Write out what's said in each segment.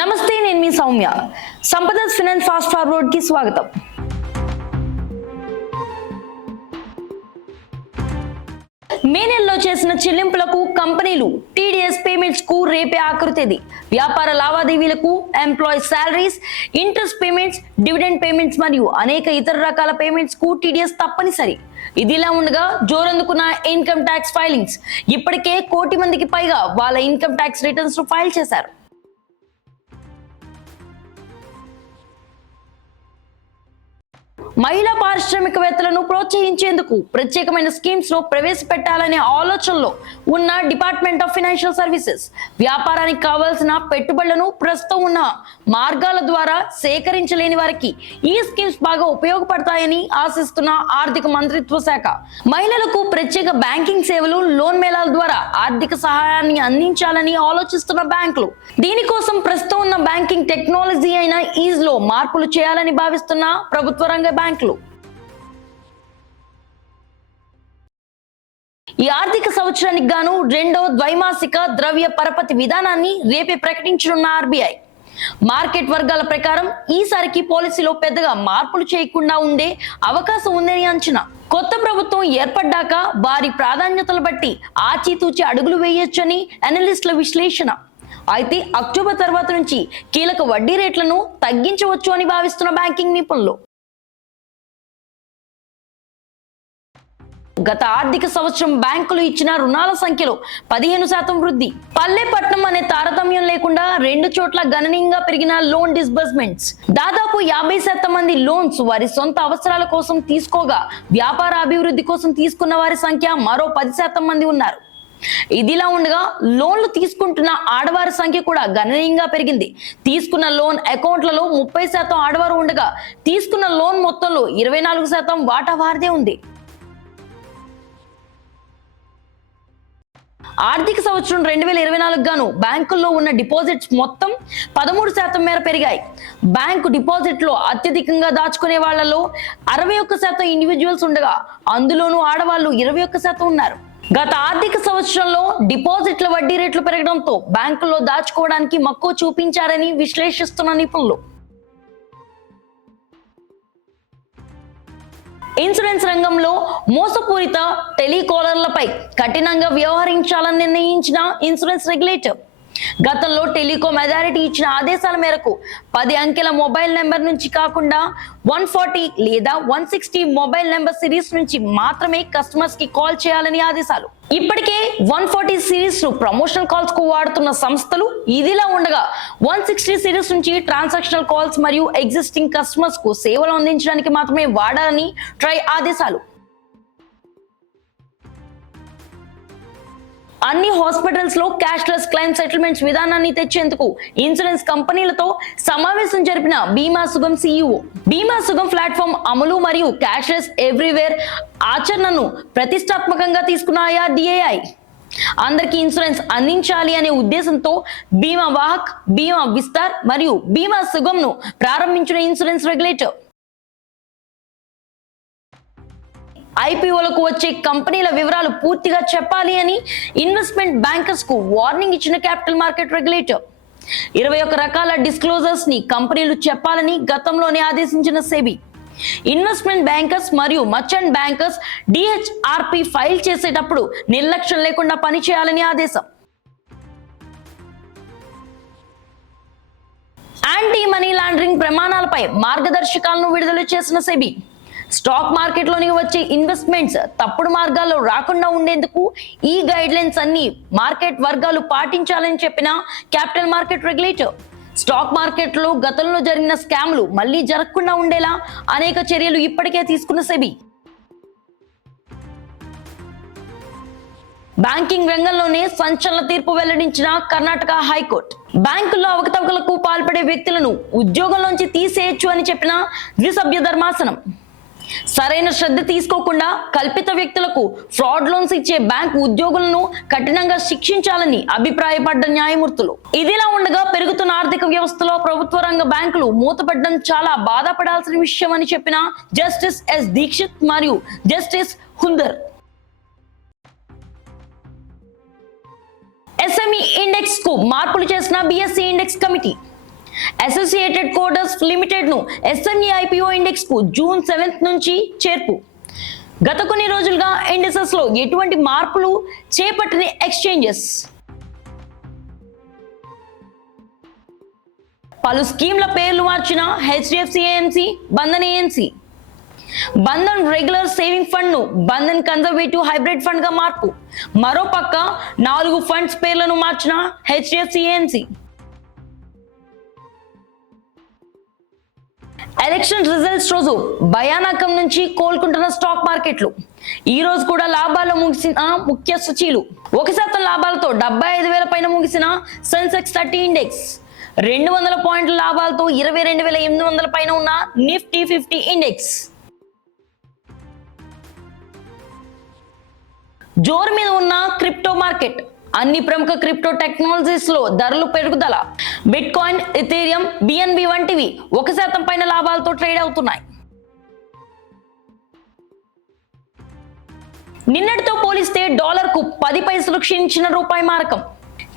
నమస్తే నేను మీ సౌమ్య. సంపద ఫినాన్స్ ఫాస్ట్ ఫార్వర్డ్కి స్వాగతం. మే నెలలో చేసిన చెల్లింపులకు కంపెనీలు టీడీఎస్ పేమెంట్స్కు రేపే ఆఖరు తేదీ. వ్యాపార లావాదేవీలకు employee salaries interest payments dividend payments మరియు అనేక ఇతర రకాల పేమెంట్స్కు టీడీఎస్ తప్పనిసరి. ఇదిలా ఉండగా జోరందుకున్న ఇన్కమ్ ట్యాక్స్ ఫైలింగ్స్. ఇప్పటికే కోటి మందికి పైగా వాళ్ళ ఇన్కమ్ ట్యాక్స్ రిటర్న్స్ ఫైల్ చేశారు. మహిళా పారిశ్రామికవేత్తలను ప్రోత్సహించేందుకు ప్రత్యేకమైన స్కీమ్స్లో ప్రవేశపెట్టాలనే ఆలోచనలో ఉన్న డిపార్ట్మెంట్ ఆఫ్ ఫైనాన్షియల్ సర్వీసెస్ వ్యాపారానికి కావాల్సిన పెట్టుబడులను ప్రస్తుతం ఉన్న మార్గాల ద్వారా సేకరించలేని వారికి ఈ స్కీమ్స్ బాగా ఉపయోగపడతాయని ఆశిస్తున్న ఆర్థిక మంత్రిత్వ శాఖ. మహిళలకు ప్రత్యేక బ్యాంకింగ్ సేవలు లోన్ మేళాల ద్వారా ఆర్థిక సహాయాన్ని అందించాలని ఆలోచిస్తున్న బ్యాంకులు. దీనికోసం ప్రస్తుతం ఉన్న బ్యాంకింగ్ టెక్నాలజీ అయిన ఈజ్లో మార్పులు చేయాలని భావిస్తున్న ప్రభుత్వ రంగ బ్యాంకులు. ఈ ఆర్థిక సంవత్సరానికి గాను రెండో ద్వైమాసిక ద్రవ్య పరపతి విధానాన్ని రేపే ప్రకటించనున్న ఆర్బీఐ. మార్కెట్ వర్గాల ప్రకారం ఈసారికి పాలసీలో పెద్దగా మార్పులు చేయకుండా ఉండే అవకాశం ఉందని అంచనా. కొత్త ప్రభుత్వం ఏర్పడ్డాక వారి ప్రాధాన్యతలు బట్టి ఆచితూచి అడుగులు వేయొచ్చని అనలిస్టుల విశ్లేషణ. అయితే అక్టోబర్ తర్వాత నుంచి కీలక వడ్డీ రేట్లను తగ్గించవచ్చు అని భావిస్తున్న బ్యాంకింగ్ నిపుణులు. గత ఆర్థిక సంవత్సరం బ్యాంకులు ఇచ్చిన రుణాల సంఖ్యలో పదిహేను శాతం వృద్ధి. పల్లెపట్నం అనే తారతమ్యం లేకుండా రెండు చోట్ల గణనీయంగా పెరిగిన లోన్ డిస్బర్స్మెంట్స్. దాదాపు యాభై శాతం మంది లోన్స్ వారి సొంత అవసరాల కోసం తీసుకోగా వ్యాపార అభివృద్ధి కోసం తీసుకున్న వారి సంఖ్య మరో పది శాతం మంది ఉన్నారు. ఇదిలా ఉండగా లోన్లు తీసుకుంటున్న ఆడవారి సంఖ్య కూడా గణనీయంగా పెరిగింది. తీసుకున్న లోన్ అకౌంట్లలో ముప్పై శాతం ఆడవారు ఉండగా తీసుకున్న లోన్ మొత్తంలో ఇరవై నాలుగు శాతం వాటా వారిదే ఉంది. ఆర్థిక సంవత్సరం రెండు వేల ఇరవై నాలుగు గాను బ్యాంకుల్లో ఉన్న డిపాజిట్స్ మొత్తం పదమూడు శాతం మేర పెరిగాయి. బ్యాంకు డిపాజిట్లో అత్యధికంగా దాచుకునే వాళ్ళలో అరవై ఒక్క శాతం ఇండివిజువల్స్ ఉండగా అందులోనూ ఆడవాళ్ళు ఇరవై ఒక్క శాతం ఉన్నారు. గత ఆర్థిక సంవత్సరంలో డిపాజిట్ల వడ్డీ రేట్లు పెరగడంతో బ్యాంకుల్లో దాచుకోవడానికి మక్కువ చూపించారని విశ్లేషిస్తున్న నిపుణులు. ఇన్సూరెన్స్ రంగంలో మోసపూరిత టెలికాలర్లపై కఠినంగా వ్యవహరించాలని నిర్ణయించిన ఇన్సూరెన్స్ రెగ్యులేటర్. గతంలో టెలికాం అథారిటీ ఇచ్చిన ఆదేశాల మేరకు పది అంకెల మొబైల్ నెంబర్ నుంచి కాకుండా వన్ ఫార్టీ లేదా one sixty mobile number series నుంచి మాత్రమే కస్టమర్స్కి కాల్ చేయాలని ఆదేశాలు. ఇప్పటికే వన్ ఫార్టీ సిరీస్ను ప్రమోషనల్ కాల్స్కు వాడుతున్న సంస్థలు ఇదిలా ఉండగా వన్ సిక్స్టీ సిరీస్ నుంచి ట్రాన్సాక్షనల్ కాల్స్ మరియు ఎగ్జిస్టింగ్ కస్టమర్స్కు సేవలు అందించడానికి మాత్రమే వాడాలని ట్రై ఆదేశాలు. అన్ని హాస్పిటల్స్లో క్యాష్లెస్ క్లైమ్ సెటిల్మెంట్స్ విధానాన్ని తెచ్చేందుకు ఇన్సూరెన్స్ కంపెనీలతో సమావేశం జరిపిన బీమా సుగం సీఈఓ. బీమా సుగం ప్లాట్ఫామ్ అమలు మరియు క్యాష్లెస్ ఎవ్రీవేర్ ఆచరణను ప్రతిష్టాత్మకంగా తీసుకున్న డిఏఐ? అందరికీ ఇన్సూరెన్స్ అందించాలి అనే ఉద్దేశంతో బీమా వాహక్ బీమా విస్తార్ మరియు బీమా సుగంను ప్రారంభించిన ఇన్సూరెన్స్ రెగ్యులేటర్. ఐపీఓలకు వచ్చే కంపెనీల వివరాలు పూర్తిగా చెప్పాలి అని ఇన్వెస్ట్మెంట్ బ్యాంకర్స్కు వార్నింగ్ ఇచ్చిన క్యాపిటల్ మార్కెట్ రెగ్యులేటర్. ఇరవై ఒక రకాల డిస్క్లోజర్స్ని కంపెనీలు చెప్పాలని గతంలోనే ఆదేశించిన సెబీ. ఇన్వెస్ట్మెంట్ బ్యాంకర్స్ మరియు మర్చెంట్ బ్యాంకర్స్ డిహెచ్ఆర్పి ఫైల్ చేసేటప్పుడు నిర్లక్ష్యం లేకుండా పనిచేయాలని ఆదేశం. యాంటీ మనీ లాండరింగ్ ప్రమాణాలపై మార్గదర్శకాలను విడుదల చేసిన సెబీ. స్టాక్ మార్కెట్లోనికి వచ్చే ఇన్వెస్ట్మెంట్స్ తప్పుడు మార్గాల్లో రాకుండా ఉండేందుకు ఈ గైడ్ లైన్స్ అన్ని మార్కెట్ వర్గాలు పాటించాలని చెప్పిన క్యాపిటల్ మార్కెట్ రెగ్యులేటర్. స్టాక్ మార్కెట్లో గతంలో జరిగిన స్కామ్లు మళ్ళీ జరగకుండా ఉండేలా అనేక చర్యలు ఇప్పటికే తీసుకున్న సెబీ. బ్యాంకింగ్ రంగంలోనే సంచలన తీర్పు వెల్లడించిన కర్ణాటక హైకోర్టు. బ్యాంకుల్లో అవకతవకలకు పాల్పడే వ్యక్తులను ఉద్యోగంలోంచి తీసేయొచ్చు అని చెప్పిన ద్విసభ్య ధర్మాసనం. సరైన శ్రద్ధ తీసుకోకుండా కల్పిత వ్యక్తులకు ఫ్రాడ్ లోన్స్ ఇచ్చే బ్యాంక్ ఉద్యోగులను కఠినంగా శిక్షించాలని అభిప్రాయపడ్డ న్యాయమూర్తులు. ఇదిలా ఉండగా పెరుగుతున్న ఆర్థిక వ్యవస్థలో ప్రభుత్వ రంగ బ్యాంకులు మూతపడడం చాలా బాధపడాల్సిన విషయం అని చెప్పిన జస్టిస్ ఎస్ దీక్షిత్ మరియు జస్టిస్ హుందర్. ఎస్ఎంఈ ఇండెక్స్కు మార్పులు చేసిన BSE index committee associated coders లిమిటెడ్ను SME IPO ఇండెక్స్కు జూన్ సెవెంత్ నుంచి చేర్పు గత కొన్ని రోజులుగా ఇండెక్సెస్లో ఎటువంటి మార్పులు చేపట్టని ఎక్స్చేంజెస్ పలు స్కీమ్ల పేర్లు మార్చిన HDFC AMC Bandhan AMC Bandhan regular saving ఫండ్ను బంధన్ కన్జర్వేటివ్ హైబ్రిడ్ ఫండ్గా మార్పు. మరో పక్క నాలుగు ఫండ్స్ పేర్లను మార్చిన హెచ్డిఎఫ్సి ఏఎంసీ ఎలక్షన్ రిజల్ట్స్ రోజు భయానకం నుంచి కోలుకుంటున్న స్టాక్ మార్కెట్లు. ఈ రోజు కూడా లాభాలు ముగిసిన ముఖ్య సూచీలు. ఒక శాతం లాభాలతో డెబ్బై ఐదు వేల పైన ముగిసిన సెన్సెక్స్ థర్టీ ఇండెక్స్. రెండు వందల పాయింట్ల లాభాలతో ఇరవై రెండు వేల ఎనిమిది వందల పైన ఉన్న నిఫ్టీ ఫిఫ్టీ ఇండెక్స్. జోరు మీద ఉన్న క్రిప్టో మార్కెట్. అన్ని ప్రముఖ క్రిప్టో టెక్నాలజీస్లో ధరలు పెరుగుదల బిట్ కాయిన్ ఇథేరియం బిఎన్బి వంటివి ఒక శాతం పైన లాభాలతో ట్రేడ్ అవుతున్నాయి. నిన్నటితో పోలిస్తే డాలర్కు పది పైసలు క్షీణించిన రూపాయి మారకం.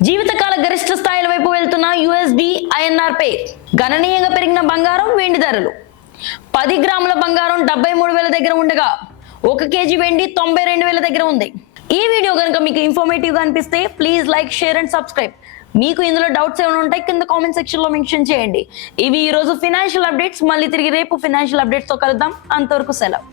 జీవితకాల గరిష్ట స్థాయిల వైపు వెళ్తున్న యుఎస్డి ఐఎన్ఆర్ పే గణనీయంగా పెరిగిన బంగారం వెండి ధరలు. పది గ్రాముల బంగారం డెబ్బై మూడు వేల దగ్గర ఉండగా ఒక కేజీ వెండి తొంభై రెండు వేల దగ్గర ఉంది. ఈ వీడియో కనుక మీకు ఇన్ఫర్మేటివ్గా అనిపిస్తే please like share and subscribe మీకు ఇందులో డౌట్స్ ఏమైనా ఉంటాయి కింద కామెంట్ సెక్షన్లో మెన్షన్ చేయండి. ఇవి ఈ రోజు ఫినాన్షియల్ అప్డేట్స్ మళ్ళీ తిరిగి రేపు ఫినాన్షియల్ అప్డేట్స్తో కలుద్దాం. అంతవరకు సెలవు.